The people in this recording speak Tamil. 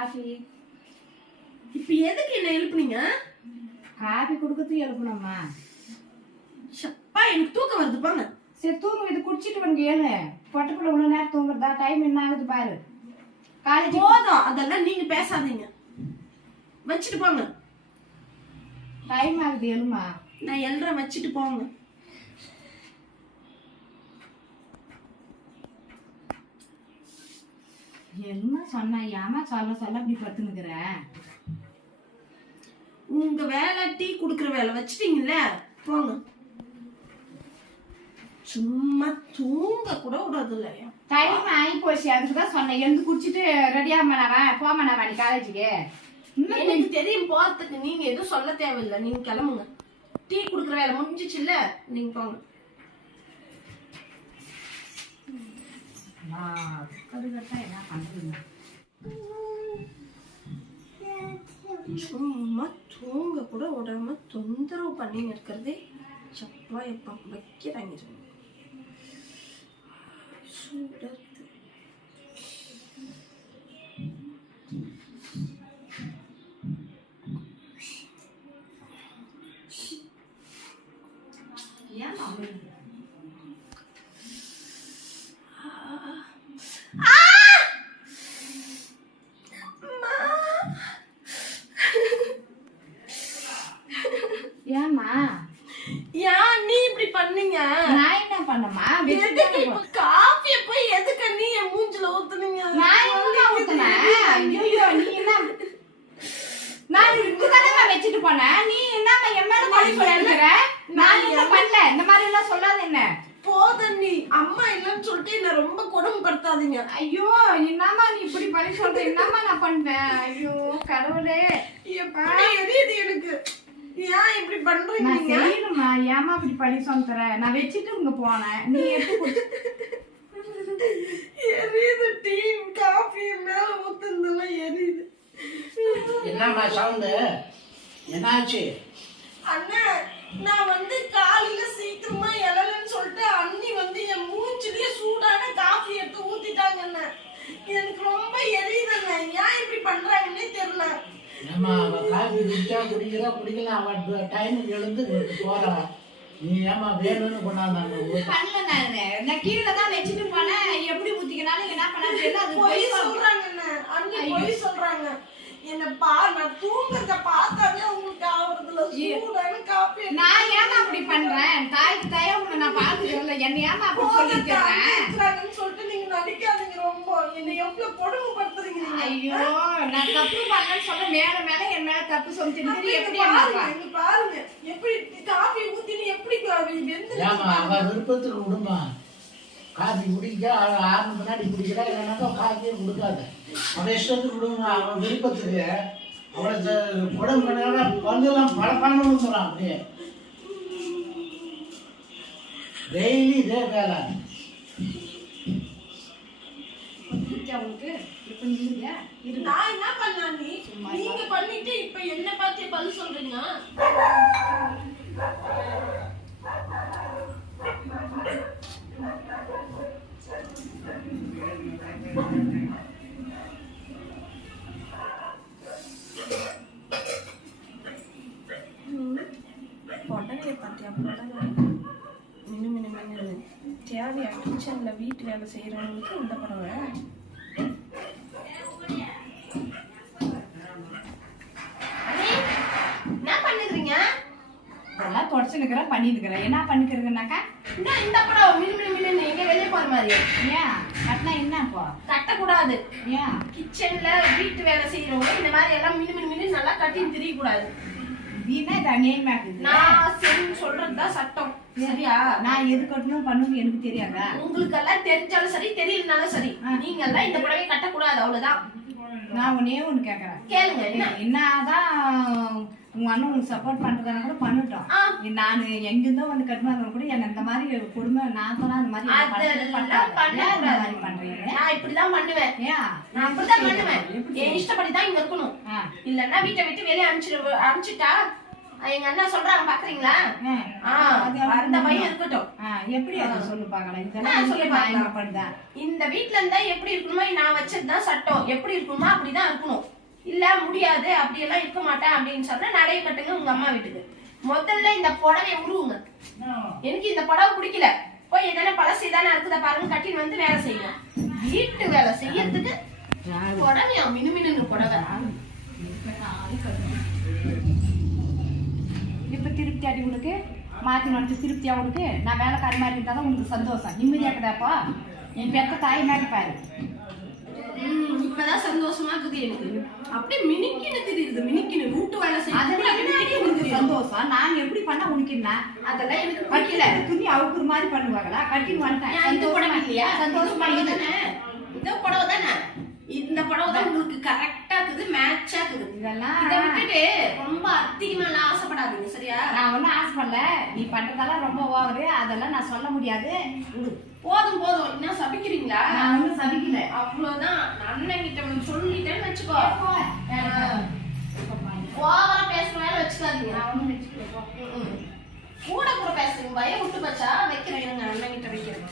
காஃபி இப்ப எதுக்கு என்ன எழுப்புனீங்க? காஃபி கொடுக்கறதுக்கு எழுப்பணும்மா சப்பா எனக்கு தூக்கம் வருது பாங்க. சரி தூங்கு இது குடிச்சிட்டு வந்து ஏழு. பொட்டக்குள்ள உள்ள நேரம் தூங்குறதா? டைம் என்ன ஆகுது பாரு. காலேஜ் போதும் அதெல்லாம் நீங்க பேசாதீங்க. வச்சுட்டு போங்க. டைம் ஆகுது எழுமா. நான் எழுற வச்சுட்டு போங்க. எழுமா சொன்னா? ஏமா சொல்ல சொல்ல அப்படி பத்துனுக்குற உங்க வேலை டீ குடுக்குற வேலை வச்சிட்டீங்கல்ல? போங்க. சும்மா தூங்க கூட விடாது இல்லையா டைம் ஆகி போச்சு அதுக்கு தான் சொன்னேன். எழுந்து குடிச்சிட்டு ரெடியாக மாட்டாவா போக மாட்டாவா நீ காலேஜுக்கு இன்னும் எனக்கு தெரியும் போறதுக்கு. நீங்க எதுவும் சொல்ல தேவையில்லை. நீங்க கிளம்புங்க. டீ குடுக்குற வேலை முடிஞ்சிச்சுல்ல? நீங்க போங்க. கடுகட்டா என்ன பண்றீங்க சும்மா தூங்க கூட விடாம தொந்தரவு பண்ணின்னு இருக்கிறதே சப்பா எப்பா வைக்கிறாங்க இது. பண்ணீங்க? நான் என்ன பண்ணமா காஃபிய போய் எதுக்கு நீ என் மூஞ்சில ஊத்துனீங்க? நான் என்ன ஊத்துனேன் ஐயோ நீ என்ன நான் இதுதானே வச்சுட்டு போனேன் நீ என்னம்மா என் மேல பழி சொல்லிருக்கிற நான் என்ன? பண்ணல. இந்த மாதிரி எல்லாம் சொல்லாத என்ன? போத நீ. அம்மா இல்லைன்னு சொல்லிட்டு என்ன ரொம்ப கொடுமைப்படுத்தாதீங்க ஐயோ என்னம்மா நீ இப்படி பழி சொல்ற? என்னம்மா நான் பண்ணிட்டேன் ஐயோ கடவுளே. எப்படி எரியுது எனக்கு? ஏன் இப்படி பண்றீங்க? நான்? செய்யணுமா ஏமா இப்படி பழி சொல்ற நான் வச்சுட்டு இங்க போனேன். நீ எப்படி? எரியுது டீ காஃபி மேல ஊத்துனதெல்லாம் எரியுது. என்னம்மா சவுண்டு? என்னாச்சு? அண்ணா நான் வந்து காலையில சீக்கிரமா எழலன்னு சொல்லிட்டு அண்ணி வந்து என் மூஞ்சிலேயே சூடான காஃபி எடுத்து ஊத்திட்டாங்க அண்ணா எனக்கு ரொம்ப எரியுது அண்ணா ஏன் இப்படி பண்றாங்கன்னே தெரியல ஏம்மா அவ காஃபி குடிச்சா குடிக்கிறா குடிக்கல அவ டைமுக்கு எழுந்து போறா. நீ ஏம்மா வேணும்னு கொண்டாந்தாங்க பண்ணல நானு. நான் கீழே தான் வச்சுட்டு போனேன். எப்படி ஊத்திக்கினாலும் என்ன பண்ண தெரியல அது பொய் பொய் சொல்ற. சொல்றாங்க அண்ணா பொய் சொல்றாங்க. என்ன பா நான் தூங்குறத பார்த்தாவே உங்களுக்கு ஆகுறதுல சூடான காஃபி நான் ஏமா அப்படி பண்றேன்? தாய்க்கு தாயா உன்னை நான் பாத்துக்கல என்ன ஏமா அப்படி இருக்கிறாங்கன்னு சொல்லிட்டு நீங்க நடிக்காதீங்க ரொம்ப. என்னை எவ்வளவு கொடுமைப்படுத்துறீங்க? ஐயோ நான் தப்பு பண்ணேன்னு சொல்ல மேல மேல என் மேல தப்பு சொல்லிட்டு எப்படி பாருங்க, பாருங்க. எப்படி காஃபி ஊத்தின்னு எப்படி ஏம்மா அவ விருப்பத்துக்கு விடுமா? காஃபி குடிக்க ஆறு முன்னாடி குடிக்கிறா இல்லைனாக்கா காஃபியே கொடுக்காத. அவ இஷ்டத்துக்கு விடுமா அவன் விருப்பத்துக்கு? அவளை குடம் பண்ணா பல பணம் வந்துடும் அப்படியே. டெய்லி இதே வேலை. இரு நான் என்ன பண்ணா நீ? நீங்க பண்ணிட்டு இப்ப என்ன பார்த்து பதில் சொல்றீங்க? தேவையா? கிச்சனில் வீட்டு வேலை செய்கிறவங்களுக்கு இந்த புடவை அண்ணே, என்ன பண்ணுறீங்க இதெல்லாம் தொடச்சு நிக்கிறேன் பண்ணிட்டு இருக்கிறேன் என்ன பண்ணிக்கிறதுனாக்கா என்ன இந்த புடவை மினு மினு மினு எங்க வெளியே போற மாதிரி ஏன்? கட்டினா என்ன இப்போ கட்டக்கூடாது. ஏன்? கிச்சன்ல வீட்டு வேலை செய்யறவங்க இந்த மாதிரி எல்லாம் மினு மினு மினு நல்லா கட்டி தெரிய கூடாது வீணா இது அநியாயமா இருக்குது. நான் சரி சொல்றதுதான் சட்டம். சரியா? நான் எது கட்டணும் பண்ணணும் எனக்கு தெரியாதா? உங்களுக்கு எல்லாம் தெரிஞ்சாலும் சரி தெரியலனாலும் சரி நீங்க எல்லாம் இந்த புடவை கட்டக்கூடாது அவ்வளவுதான். நான் ஒன்னே ஒண்ணு கேக்குறேன். கேளுங்க என்ன? என்னதான் உங்க அண்ணன் உங்களுக்கு சப்போர்ட் பண்றதுனா கூட பண்ணட்டும். நான் எங்கிருந்தோ வந்து கட்டுமாங்க கூட என்ன இந்த மாதிரி குடும்ப நான் சொன்னா அந்த மாதிரி எனக்கு. பண்றீங்க. நான் இப்படிதான் பண்ணுவேன். நான் அப்படிதான் பண்ணுவேன். என் இஷ்டப்படி தான் இங்க இருக்கணும். இல்லன்னா வீட்டை விட்டு வெளியே அனுப்பிச்சிடு அனுப்பிச்சிட்டா எங்க அண்ணா சொல்றாங்க பாக்குறீங்களா? அந்த பையன் இருக்கட்டும். எப்படி அதை சொல்லு பண்ணுறேன் இந்த வீட்ல இருந்தா எப்படி இருக்கணுமோ நான் வச்சதுதான் சட்டம். எப்படி இருக்கணுமோ அப்படிதான் இருக்கணும். இல்ல முடியாது அப்படி எல்லாம் இருக்க மாட்டேன் அப்படின்னு சொன்னா நடைய கட்டுங்க உங்க அம்மா வீட்டுக்கு. முதல்ல இந்த புடவை உருவுங்க. எனக்கு இந்த புடவை பிடிக்கல. போய் எதனா பழசு எதானே இருக்குதா பாருங்க கட்டின்னு வந்து வேலை செய்யுங்க வீட்டு வேலை செய்யறதுக்கு புடவையா? மினுமினு புடவை. இப்போ திருப்தி அடி உனக்கு? மாற்றி மாற்றி திருப்தியா உனக்கு? நான் வேலைக்காரி மாதிரி இருந்தால் தான் உனக்கு சந்தோஷம். நிம்மதியாக இருக்குதாப்பா என் பெத்த தாய் மாதிரி பாரு. இப்பதான் சந்தோஷமா இருக்குது எனக்கு. அப்படியே மினிக்கின்னு தெரியுது மினிக்கின்னு வீட்டு வேலை அதெல்லாம் செய்ய பின்னாடி உனக்கு? சந்தோஷம். நான் எப்படி பண்ணா உனக்கு என்ன? அதெல்லாம் எனக்கு பிடிக்கல துணி அவுக்குற மாதிரி பண்ணுவாங்களா? கட்டின்னு வந்துட்டேன். புடவை இல்லையா? சந்தோஷமா இந்த இது புடவை தானே? இந்த புடவை தானே உங்களுக்கு கரெக்டா இருக்குது மேட்சா இருக்குது. இதெல்லாம் இதை விட்டுட்டு ரொம்ப அதிகமா எல்லாம் ஆசைப்படாதீங்க சரியா? நான் ஒன்றும் ஆசைப்படல. நீ பண்றதெல்லாம் ரொம்ப ஓவரு. அதெல்லாம் நான் சொல்ல முடியாது. போதும் போதும். என்ன சபிக்கிறீங்களா? நான் ஒன்றும் சபிக்கல. அவ்வளவுதான். அண்ணன் கிட்ட சொல்லிட்டேன்னு வச்சுக்கோ. நான் ஓவரா பேசுற வேலை வச்சுக்காதீங்க. ஒன்றும் வச்சுக்கல. கூட கூட பேசுங்க பயம் விட்டு பச்சா? வைக்கிறேன் அண்ணன் கிட்ட வைக்கிறேன்.